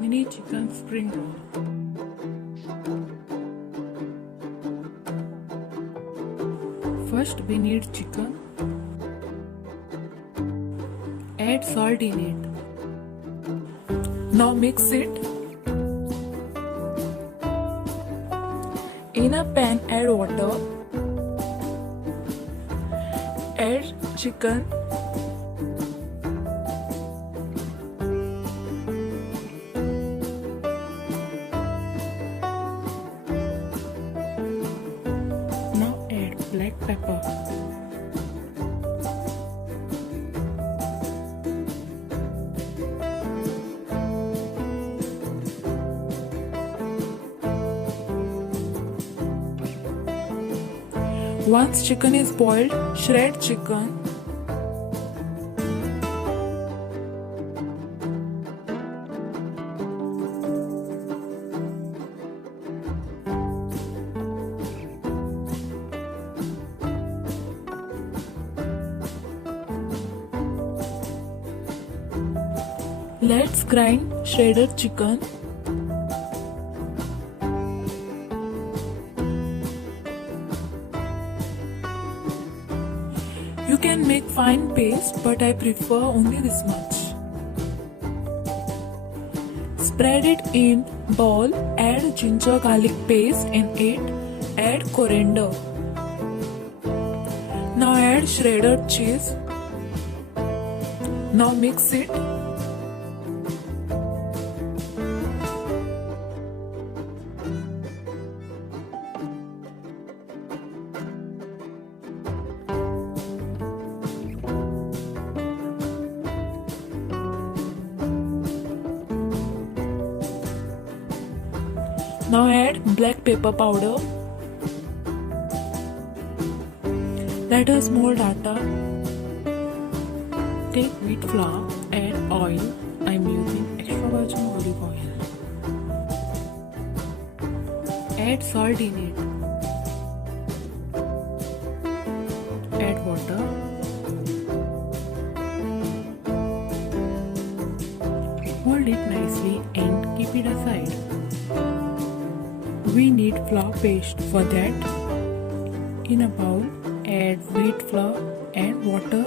mini chicken spring roll. First we need chicken. Add salt in it. Now mix it. In a pan add water. Add chicken. Now add black pepper. Once chicken is boiled, shred chicken. Let's grind shredded chicken. You can make fine paste, but I prefer only this much. Spread it in bowl, add ginger garlic paste in it, add coriander. Now add shredded cheese. Now mix it. Now add black pepper powder. Let us mold atta. Take wheat flour, add oil. I am using extra virgin olive oil. Add salt in it. Add water. Hold it nicely and keep it aside. We need flour paste. For that, in a bowl, add wheat flour and water.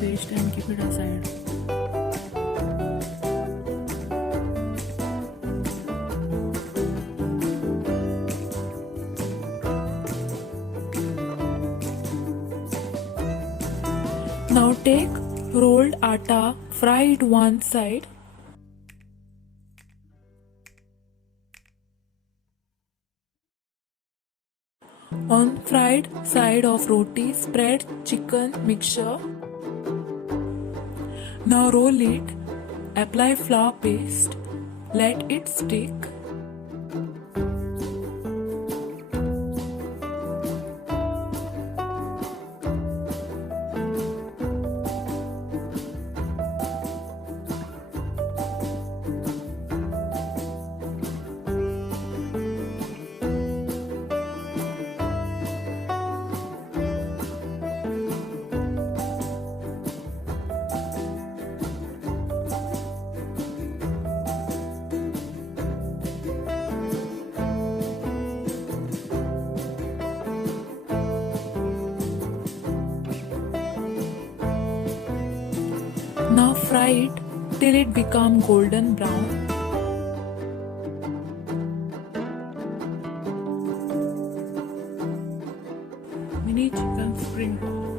Paste and keep it aside. Now take rolled atta, fry it one side. On fried side of roti, spread chicken mixture. Now roll it, apply flour paste, let it stick. Now fry it till it becomes golden brown. Mini chicken spring roll.